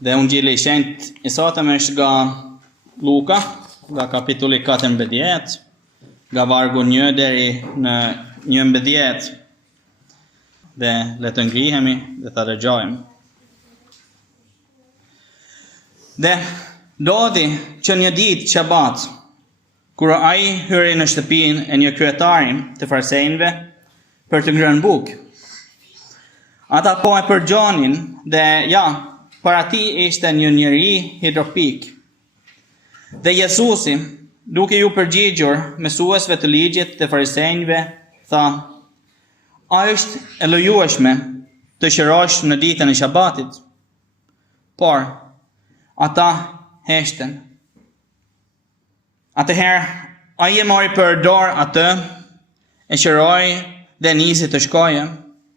Dhe Ungjilli i Shenjtë i Satëm është nga Luka, nga kapitulli 14, nga vargu 1 deri në 11. Dhe le të ngrihemi dhe ta dëgjojmë. Dhe ndodhi që një ditë Shabat, kur ai hyri në shtëpinë e një kryetari të farisejve për të ngrënë bukë. Ata po e përgjonin dhe para tij ishte një njeri hidropik. Dhe Jezusi, duke ju përgjigjur mësuesve të ligjit të farisejve, tha: "A është e lejueshme të qërosh në ditën e Shabatit?" Por ata heshten. Atëherë ai e mori për dorë atë, e qëroi dhe nisi të shkojë.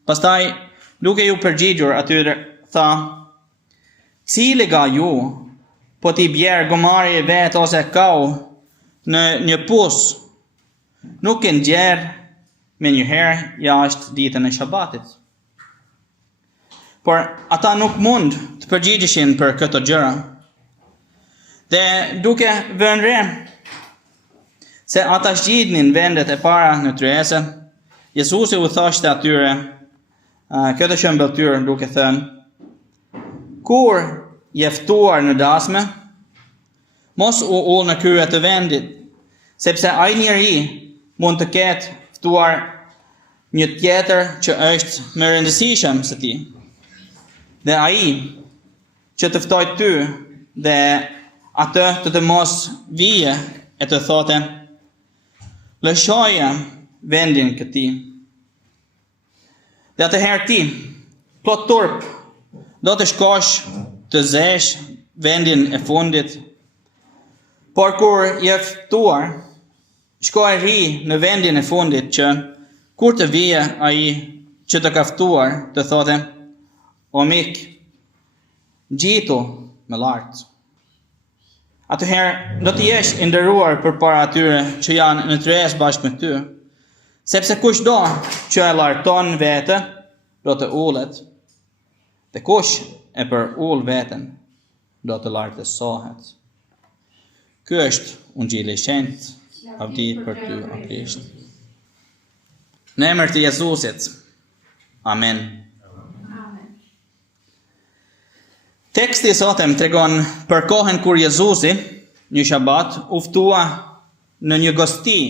Pastaj, duke ju përgjigjur atyre, tha: "Cili nga ju po t'i bjerë gomari e vet ose kau në një pus, nuk e nxjerr me njëherë jashtë ditën e Shabatit?" Por ata nuk mund të përgjigjeshin për këto gjëra. Dhe duke vënë re se ata zgjidhnin vendet e para në tryeze, Jezusi u thoshte atyre këtë shëmbëltyr duke thënë: "Kur je ftuar në dasme, mos u ul në krye të vendit, sepse ai njeri mund të ketë ftuar një tjetër që është më rëndësishëm se ti. Dhe ai që të ftoj ty dhe atë të mos vije e të thote: lëshoje vendin këti. Dhe atëherë ti, plot turp, do të shkosh të zesh vendin e fundit. Por kur je ftuar, shkoj ri në vendin e fundit që kur të vije ai që të ka ftuar të thote: o mik, gjitu me lartë. Atëherë do të jesh i nderuar përpara atyre që janë në tryezë bashkë me ty, sepse kushdo që e larton vete, do të ullet, dhe kush e për ull veten, do të lartësohet." Ky është Ungjilli i Shenjtë, lavdi për ty, o Krisht. Në emër të Jezusit. Amen. Teksti i sotëm tregon për kohën kur Jezusi, një Shabat, u ftua në një gosti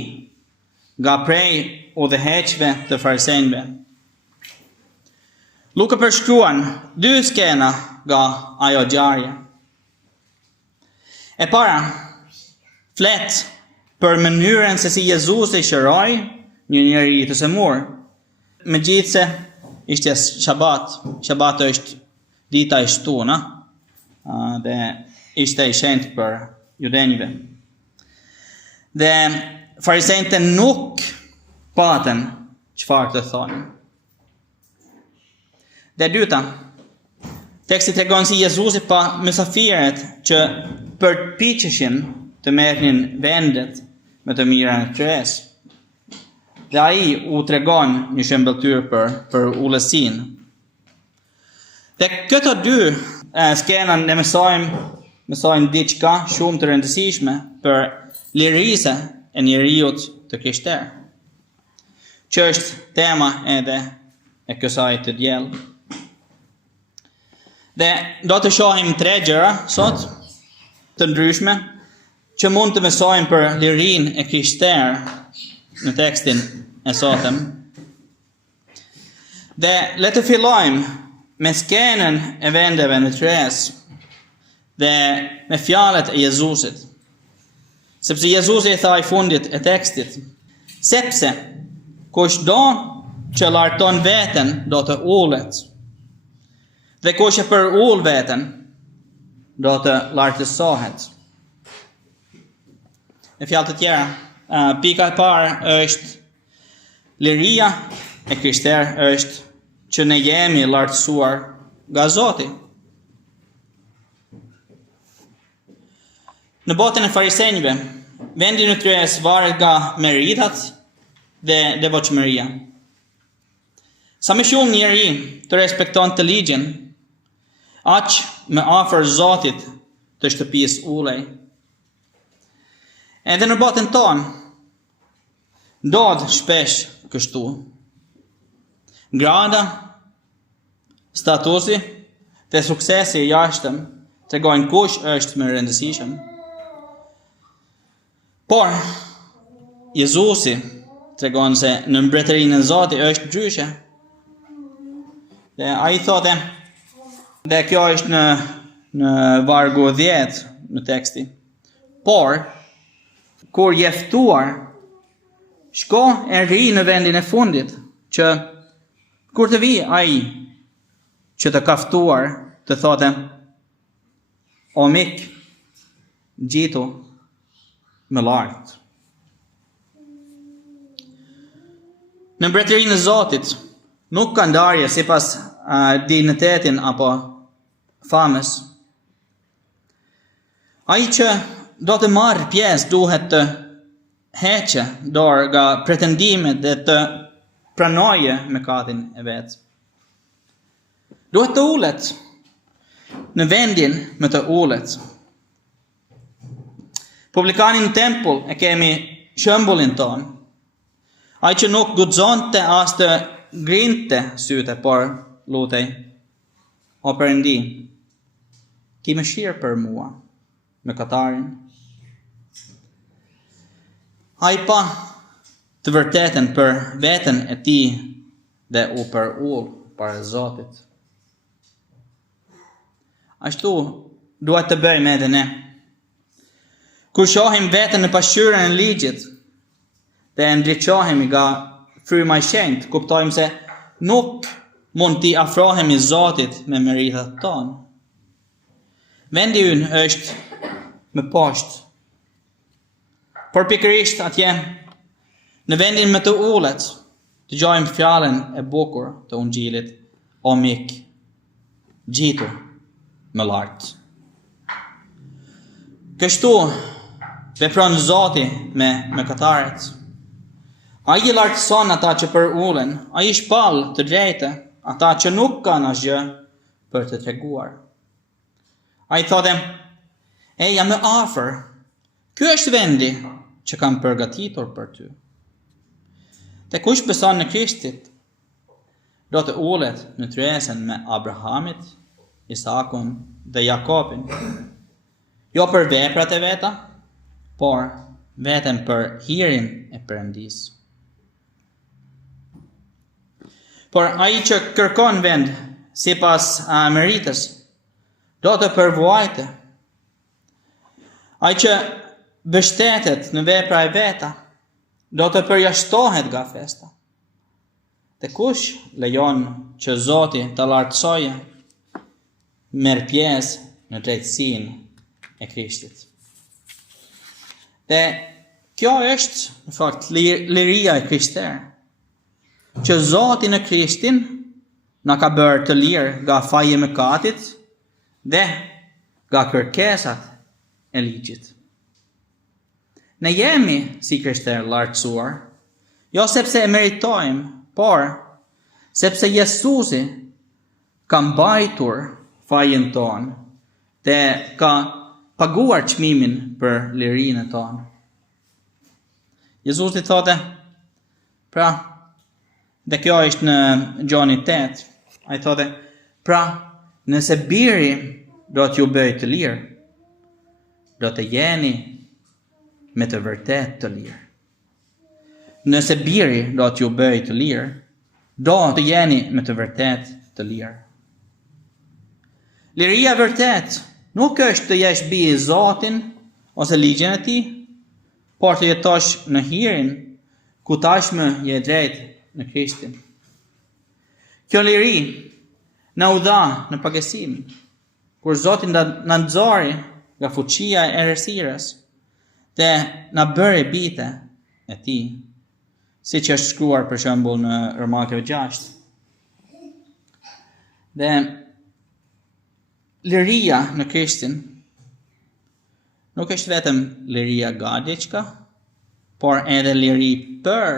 nga prej udhëheqëve të farisejve. Luka përshkruan 2 skena nga ajo ngjarje. E para flet për mënyrën se si Jezusi qëroi një njeri të semur. Megjithse ishte Shabat. Shabati është dita e shtunë, dhe ishte i shenjtë për judenjve. Dhe farisejtë nuk patën çfarë të thonë. Dhe dyta, teksti tregon si Jezusi pa mysafirët që përpiqeshin të merrnin vendet me të mira në tryezë. Dhe ai u tregon një shembulltyr për ullësinë. Dhe këto 2 skena ne mësojnë diçka shumë të rëndësishme për lirisë e njeriut të krishterë, që është tema edhe e kësaj të diell. Dhe do të shohim 3 gjëra sot të ndryshme që mund të mësojnë për lirinë e krishterë në tekstin e sotëm. Dhe le të fillojmë me skenën e vendeve në tryezë dhe me fjalët e Jezusit. Sepse Jezusi i tha i fundit e tekstit: sepse kushdo që larton veten do të ullet, dhe kush e për ull veten do të lartësohet. Në fjalë të tjera, pika e parë është liria e krishterë është që ne jemi lartësuar nga Zoti. Në botën e farisejve, vendi në tryezë varet nga meritat dhe devotshmëria. Sa më shumë njeri të respekton të ligjin, aq me afër Zotit të shtëpisë ulej. Edhe në botën tonë, ndodh shpesh kështu. Grada, statusi dhe suksesi i jashtëm tregojnë kush është më rëndësishëm. Por Jezusi tregon se në mbretërinë e Zotit është ndryshe. Dhe ai thotë, dhe kjo është në vargu 10 në teksti. Por kur je ftuar, shko e rri në vendin e fundit, që kur të vi ai që të ka ftuar, të thotë, o mik, gjitu më lartë. Në mbretërinë e Zotit nuk ka ndarje sipas dignitetin apo famës. Ai që do të marrë pjesë duhet të heqë dorë nga pretendimet dhe të pranoje mëkatin e vet. Duhet të ulet në vendin më të ullet. Publikani në tempull e kemi shembullin ton. Ai që nuk guxonte as të grinte syte, por lutej, o Perëndi, ki mëshirë për mua, mëkatarin. Ai pa të vërtetën për veten e tij dhe u përull para Zotit. Ashtu duhet të bëjmë edhe ne. Kur shohim veten në pasqyrën e ligjit dhe ndriçohemi nga fryma e shenjtë, kuptojmë se nuk mund t'i afrohemi Zotit me meritat tonë. Vendi ynë është më poshtë. Por pikërisht atje, në vendin më të ullet, dëgjojmë fjalën e bukur të Ungjillit, o mik, gjitu më lartë. Kështu vepron Zoti me mëkatarët. Ai i lartëson ata që për ullen, ai i shpall të drejtë ata që nuk kanë asgjë për të treguar. Ai thotë, eja më afër, ky është vendi që kam përgatitur për ty. Te kush beson në Krishtin, do të ullet në tryezën me Abrahamit, Isakun dhe Jakobin, jo për veprat e veta, por vetëm për hirin e Perëndisë. Por ai që kërkon vend sipas meritës, do të përvuajtë. Ai që bështetet në vepra e veta, do të përjashtohet nga festa. Dhe kush lejon që Zoti të lartësojë, merr pjesë në drejtësinë e Krishtit. Dhe kjo është në fakt liria e krishterë, që Zoti në Krishtin na ka bërë të lirë nga faji i mëkatit dhe nga kërkesat e ligjit. Ne jemi si krishterë lartësuar, jo sepse e meritojmë, por sepse Jezusi ka mbajtur fajin tonë dhe ka paguar çmimin për lirinë tonë. Jezusi thotë, pra, dhe kjo është në Gjoni 8, ai thotë, pra, nëse biri do t'ju bëjë të lirë, do të jeni me të vërtet të lirë. Nëse biri do t'ju bëjë të lirë, do të jeni me të vërtet të lirë. Liria vërtet nuk është të jesh bij i Zotin ose ligjin e tij, por të jetosh në hirin ku tashmë je drejt në Krishtin. Kjo liri na u dha në pagesim, kur Zoti na nxori nga fuqia e errësirës dhe na bëri bite e tij, siç është shkruar për shembull në Romakëve 6. Dhe liria në Krishtin nuk është vetëm liria nga diçka, por edhe liri për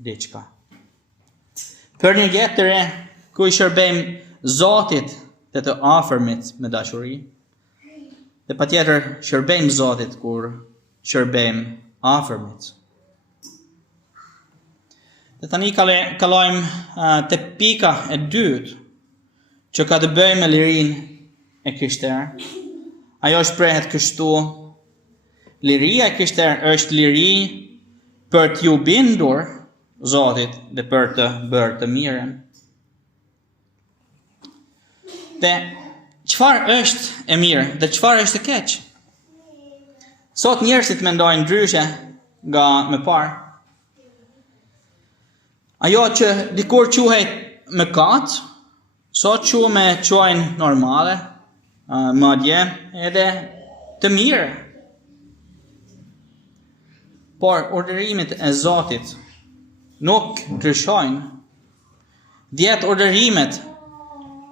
diçka. Për një jetë të re, ku i shërbejmë Zotit dhe të afërmit me dashuri. Dhe patjetër shërbejmë Zotit kur shërbejmë afërmit. Dhe tani kalojmë te pika e dytë që ka të bëjë me lirinë e krishterë. Ajo shprehet kështu: liria e krishterë është liri për t'ju bindur Zotit dhe për të bërë të mirën. Dhe çfarë është e mirë dhe çfarë është e keq? Sot njerëzit mendojnë ndryshe nga më parë. Ajo që dikur quhet mëkat, sot quajnë normale, madje edhe të mirë. Por urdhërimet e Zotit nuk ndryshojnë. 10 urdhërimet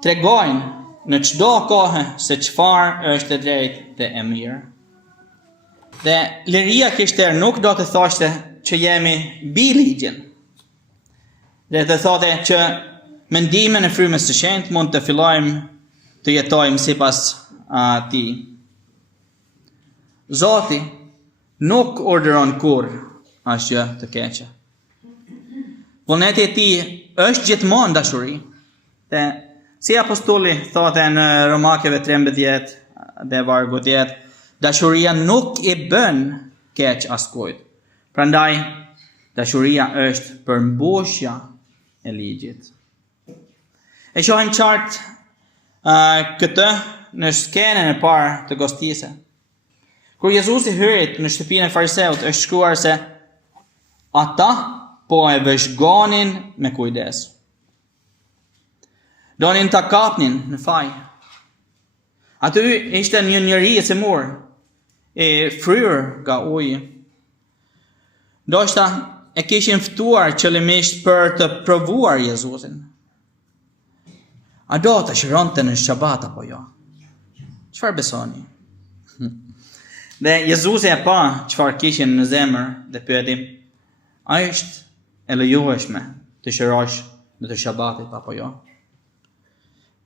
tregojnë në çdo kohë se çfarë është e drejtë dhe e mirë. Dhe liria krishtere nuk do të thoshte që jemi mbi ligjin. Dhe të thote që mendimin e frymës së shenjtë mund të fillojmë të jetojmë sipas tij. Zoti nuk urdhëron kurrë asgjë të keqe. Vullneti e tij është gjithmonë dashuri. Dhe si apostulli thotë në Romakëve 13 dhe vargu 10, dashuria nuk i bën keq askujt. Prandaj dashuria është përmbushja e ligjit. E shohim qartë këtë në skenën e parë të gostisë. Kur Jezusi hyrit në shtëpinë e fariseut, është shkruar se ata po e vëzhgonin me kujdes. Donin ta kapnin në faj. Aty ishte një njeri i cemur, e fryrë nga uji. Ndoshta e kishin ftuar qëllimisht për të provuar Jezusin. A do të shironte në shabat apo jo? Çfarë besoni? Dhe Jezusi e pa çfarë kishin në zemër dhe pyeti: a është e lejueshme të shirosh në të shabatit apo jo?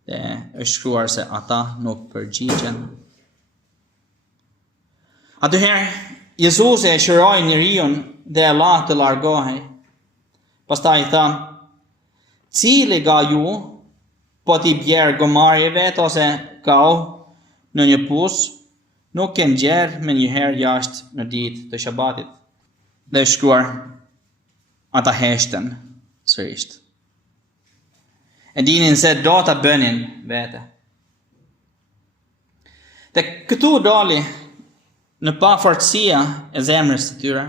Dhe është shkruar se ata nuk përgjigjen. Atëherë Jezusi e shiroi njeriu dhe e la të largohej. Pastaj tha: cili nga ju po t'i bjerë gomarje vetë ose kau në një pus, nuk e nxjerr me njëherë jashtë në ditë të shabatit. Dhe shkruar, ata heshtën sërisht. E dinin se do ta bënin vete. Dhe këtu doli në pafortësia e zemrës së tyre.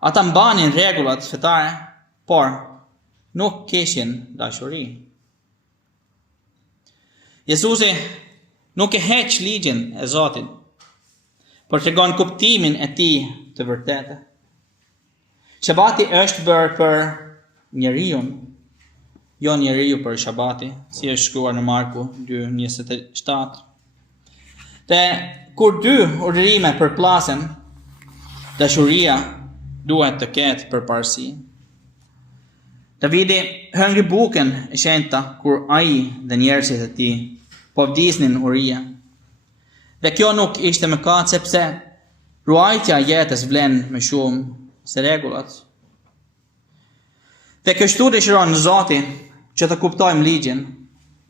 Ata mbanin rregullat fetare, por nuk kishin dashuri. Jezusi nuk e heq ligjin e Zotit, por tregon kuptimin e tij të vërtetë. Shabati është bërë për njeriu, jo njeriu për shabati, si është shkruar në Marku 2:27. Dhe kur dy urdhërime përplasen, dashuria duhet të ketë përparësi. Davidi hëngri bukën e shenjta kur ai dhe njerëzit e tij po vdisnin Uria. Dhe kjo nuk ishte mëkat sepse ruajtja e jetës vlen më shumë se rregullat. Dhe kështu dëshiron Zoti që të kuptojmë ligjin,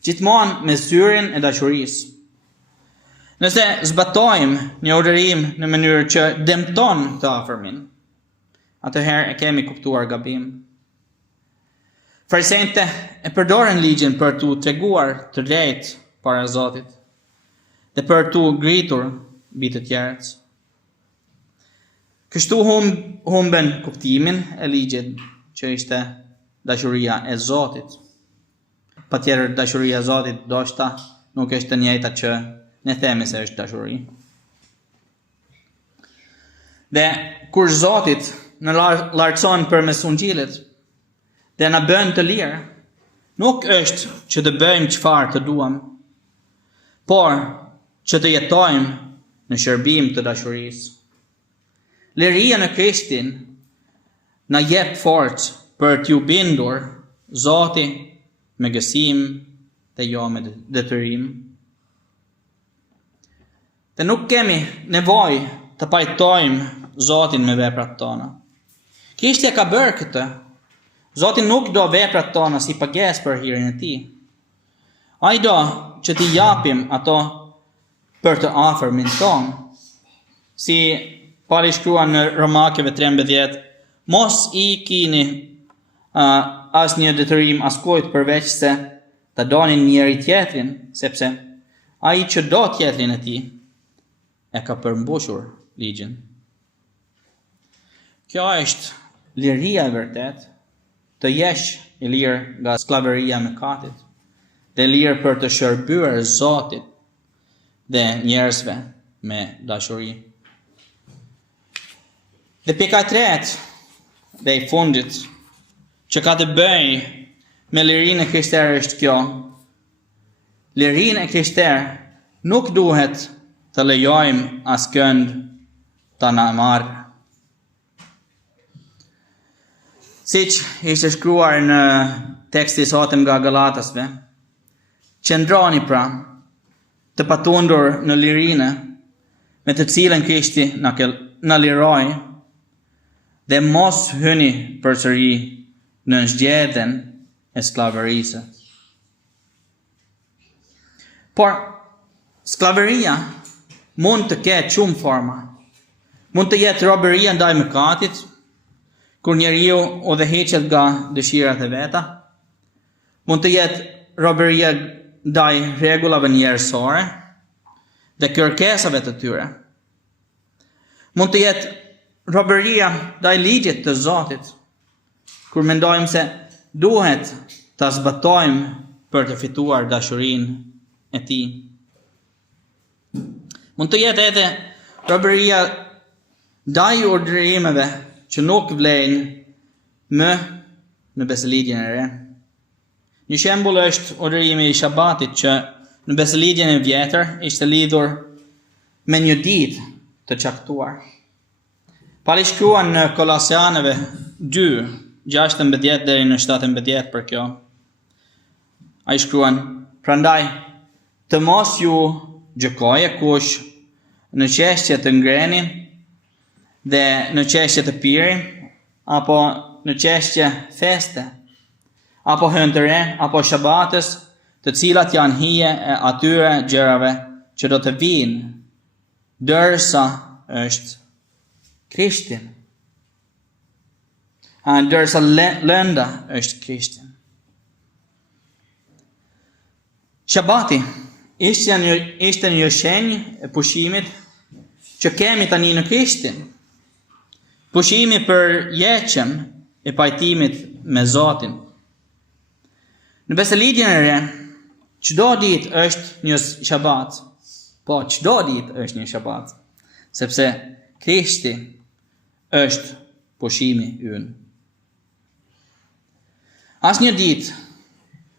gjithmonë me syrin e dashurisë. Nëse zbatojmë një urdhërim në mënyrë që dëmton të afërmin, atëherë e kemi kuptuar gabim. Farisejtë e përdoren ligjin për t'u treguar të drejtë para Zotit dhe për t'u ngritur mbi të tjerët. Kështu humben kuptimin e ligjit që ishte dashuria e Zotit. Patjetër dashuria e Zotit ndoshta nuk është e njëjta që ne themi se është dashuri. Dhe kur Zotit në lartëson përmes Ungjillit dhe na bën të lirë, nuk është që të bëjmë çfarë të duam, por që të jetojmë në shërbim të dashurisë. Liria në Krishtin na jep forcë për t'ju bindur Zotit me gësim dhe jo me detyrim. Dhe nuk kemi nevojë të pajtojmë Zotin me veprat tona. Krishti ka bërë këtë. Zoti nuk do veprat tona si pagesë për hirin e tij. Ai do që t'i japim ato për të afërmin ton. Si pari shkruan në Romakëve 13, mos i kini asnjë detyrim askujt përveç se ta donin njëri tjetrin, sepse ai që do tjetrin e tij e ka përmbushur ligjin. Kjo është liria e vërtet, të jesh i lirë nga skllavëria e mëkatit, dhe lirë për të shërbyer Zotit dhe njerëzve me dashuri. Dhe pika e tretë dhe i fundit që ka të bëjë me lirinë e krishterë është kjo. Lirinë e krishterë nuk duhet të lejojmë askënd ta na marrë. Siç ishte shkruar në teksti i sotëm nga Galatasve, qëndroni pra të patundur në lirinë me të cilën Krishti na liroi, dhe mos hyni përsëri në zgjedhjen e skllavërisë. Por skllavëria mund të ketë shumë forma. Mund të jetë robëria ndaj mëkatit, kur njeriu udhëhiqet nga dëshirat e veta. Mund të jetë robëria ndaj rregullave njerëzore dhe kërkesave të tyre. Mund të jetë robëria ndaj ligjit të Zotit, kur mendojmë se duhet ta zbatojmë për të fituar dashurinë e tij. Mund të jetë edhe robëria ndaj urdhërimeve që nuk vlejnë më në besëlidhjen e re. Një shembull është urdhërimi i Shabatit që në besëlidhjen e vjetër ishte lidhur me një ditë të caktuar. Pari shkruan në Kolasianëve 2:16 deri në 17 për kjo. Ai shkruan: prandaj të mos ju gjykoje kush në çështje të ngreni dhe në çështje të piri, apo në çështje feste, apo hëntëre, apo shabatës, të cilat janë hije e atyre gjërave që do të vinë, dërsa është Krishti. Dërsa lënda është Krishti. Shabati ishte një shenjë e pushimit që kemi tani në Krishtin. Pushimi për jetën e pajtimit me Zotin. Në besëlidhjen e re, çdo ditë është një shabat. Po, çdo ditë është një shabat, sepse Krishti është pushimi ynë. Asnjë ditë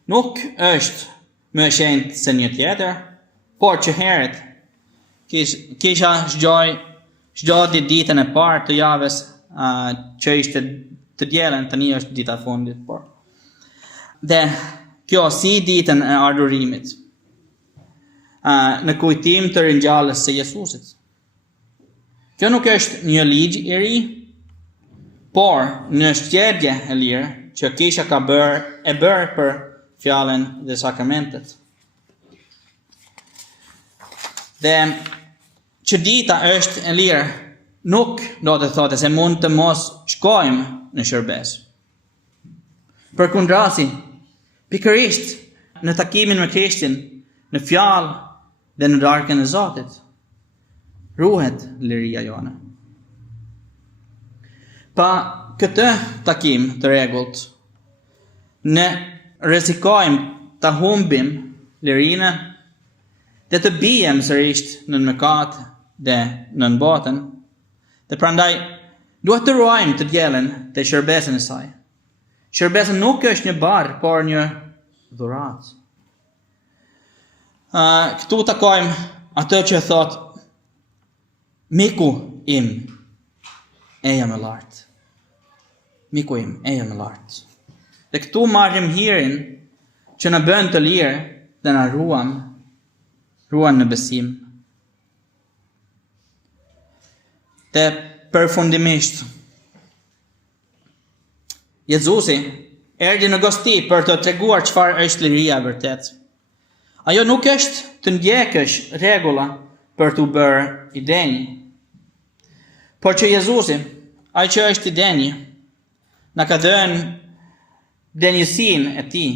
nuk është më e shenjtë se një tjetër, por që herët kisha zgjodhi ditën e parë të javës që ishte të dielën, tani është dita e fundit, por. Dhe kjo si ditën e ardhurimit, në kujtim të ringjalljes së Jezusit. Kjo nuk është një ligj i ri, por një zgjedhje e lirë që kisha ka bërë për fjalën dhe sakramentet. Dhe që dita është e lirë, nuk do të thotë se mund të mos shkojmë në shërbes. Përkundrazi, pikërisht në takimin me Krishtin, në fjalë dhe në darkën e Zotit, ruhet liria jone. Pa këtë takim të rregullt, ne rrezikojmë ta humbim lirinë dhe të bijem sërish në mëkat dhe në botën, dhe prandaj duhet të ruajmë të dielën të shërbesën e saj. Shërbesa nuk është një barë, por një dhuratë. Këtu takojmë atë që thot: miku im, eja më lartë. Miku im, eja më lartë. Dhe këtu marrim hirin që në bën të lirë dhe na ruan në besim. Dhe përfundimisht, Jezusi erdhi në gosti për të treguar çfarë është liria vërtet. Ajo nuk është të ndjekësh rregulla për të bërë i denj, por që Jezusi, ai që është i denj, na ka dhënë denjësinë e tij,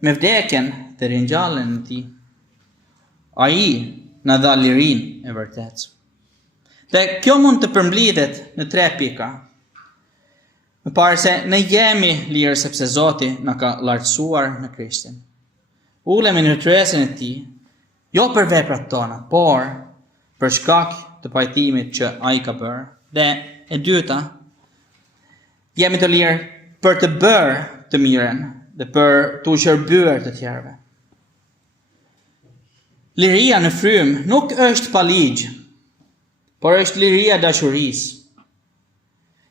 me vdekjen dhe ringjalljen e tij. Ai na dha lirinë e vërtetë. Dhe kjo mund të përmblidhet në 3 pika. Më parë se ne jemi lirë sepse Zoti na ka lartësuar në Krishtin. Ulemi në tresën e tij, jo për veprat tona, por për shkak të pajtimit që ai ka bërë. Dhe e dyta, jemi të lirë për të bërë të mirën dhe për të shërbyer të tjerëve. Liria në frymë nuk është pa ligj, por është liria dashurisë.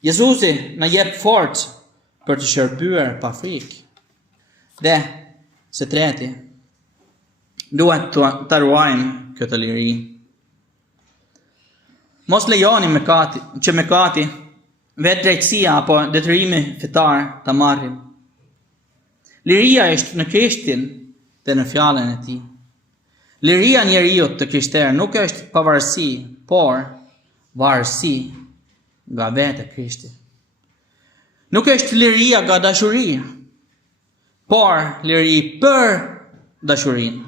Jezusi na jep forcë për të shërbyer pa frikë. Dhe së treti, duhet të ruajmë këtë liri. Mos lejoni që mëkati, vetë drejtësia apo detyrimi fetar ta marrin. Liria është në Krishtin dhe në fjalën e tij. Liria e njeriu të krishterë nuk është pavarësi, por varësi nga vetë Krishti. Nuk është liria nga dashuria, por liri për dashurinë.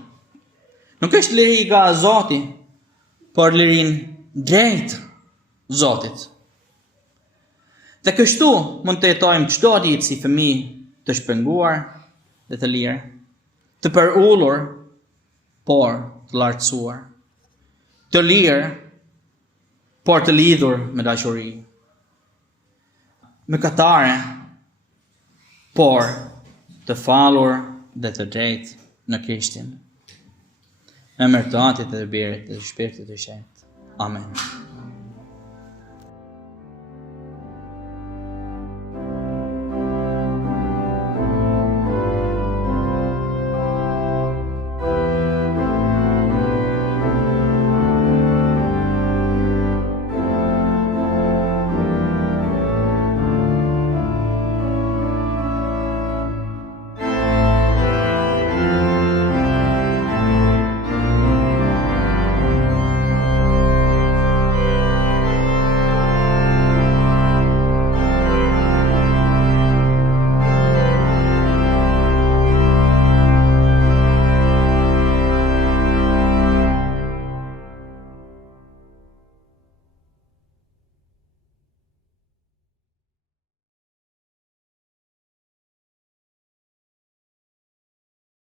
Nuk është liri nga Zoti, por lirin drejt Zotit. Dhe kështu mund të jetojmë çdo ditë si fëmijë të shpenguar dhe të lirë, të përullur, por të lartësuar, të lirë, por të lidhur me dashuri, mëkatare, por të falur dhe të drejtë në Krishtin. Me emër të Atit dhe të Birit dhe të Shpirtit të Shenjtë. Amen.